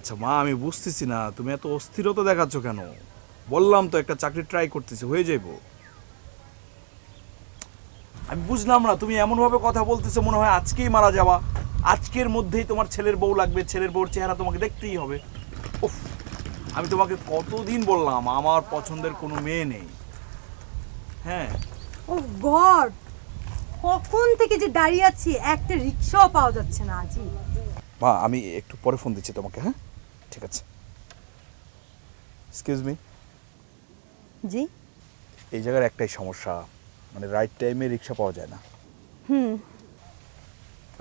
আচ্ছা মা, আমি বুঝতেছি না তুমি এত অস্থিরতা দেখাচ্ছ কেন। বললাম তো একটা চাকরি ট্রাই করতেছি, হয়ে যাইবো। আমি বুঝলাম না, তুমি এমনভাবে কথা বলতেছো মনে হয় আজকেই মারা যাওয়া, আজকের মধ্যেই তোমার ছেলের বউ লাগবে, ছেলের বউর চেহারা তোমাকে দেখতেই হবে। উফ, আমি তোমাকে কতদিন বললাম আমার পছন্দের কোনো মেয়ে নেই। হ্যাঁ, ও গড, কখন থেকে যে দাঁড়িয়ে আছি, একটা রিক্সাও পাওয়া যাচ্ছে না আজই। মা আমি একটু পরে ফোন দিচ্ছি তোমাকে। হ্যাঁ ঠিক আছে। Excuse me. জি। এই জায়গার একটাই সমস্যা, মানে রাইট টাইমে রিক্সা পাওয়া যায় না।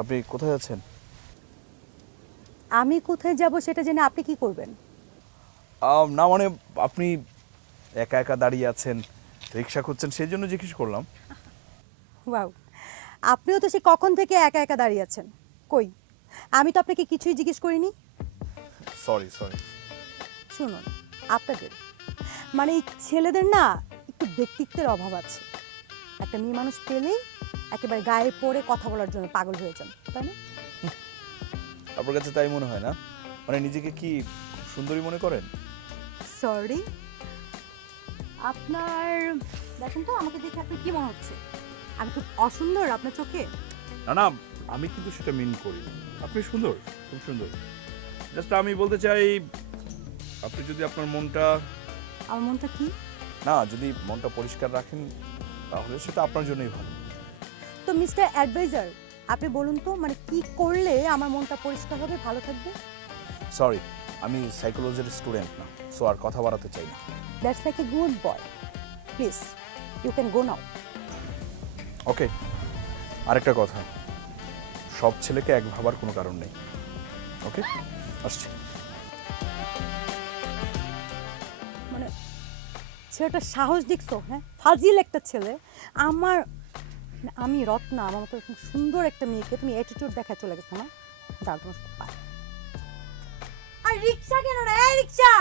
আপনি কোথায় যাচ্ছেন? আমি কোথায় যাব সেটা জেনে আপনি কি করবেন? না মানে আপনি একা একা দাঁড়িয়ে আছেন, রিক্সা খুঁজছেন, সেই জন্য জিজ্ঞেস করলাম। ওয়াও, আপনিও তো সে কখন থেকে একা একা দাঁড়িয়ে আছেন। কই, আমি তো আপনাকে কিছুই জিজ্ঞেস করিনি। Sorry sorry. শুনুন, আপনাদের মানে এই ছেলেদের না একটু ব্যক্তিত্বের অভাব আছে। একটা মেয়ে মানুষ পেলেই একেবারে গায়ে পড়ে কথা বলার জন্য পাগল হয়ে যান, তাই না? আপনার কাছে তাই মনে হয় না? মানে নিজেকে কি সুন্দরী মনে করেন? সরি, আপনার দেখেন তো আমাকে দেখে আপনার কি মনে হচ্ছে? আমি খুব অসুন্দর আপনার চোখে? না না, আমি কিন্তু সেটা মিন করি। আপনি সুন্দর, খুব সুন্দর। জাস্ট আমি বলতে চাই, আপনি যদি আপনার মনটা, আমার মনটা কি? না যদি মনটা পরিষ্কার রাখেন তাহলে সেটা আপনার জন্যই ভালো। তো মিস্টার অ্যাডভাইজার, আপনি বলুন তো মানে কি করলে আমার মনটা পরিষ্কার হবে, ভালো থাকবে? সরি, আমি সাইকোলজির স্টুডেন্ট না, সো আর কথা বাড়াতে চাই না। That's like a good boy, please you can go now. Okay, আরেকটা কথা, সব ছেলেকে এক ভাবার কোনো কারণ নেই। ওকে, আসছি। মানে ছেলেটা সাহস দেখছো? হ্যাঁ, ফাজিল একটা ছেলে। আমার মানে আমি রত্না, আমার মতো এরকম সুন্দর একটা মেয়েকে তুমি অ্যাটিটিউড দেখা চলে গেছো না? দাঁড় তোমার সাথে পাই। আর রিক্সা কেন না? এই রিক্সা!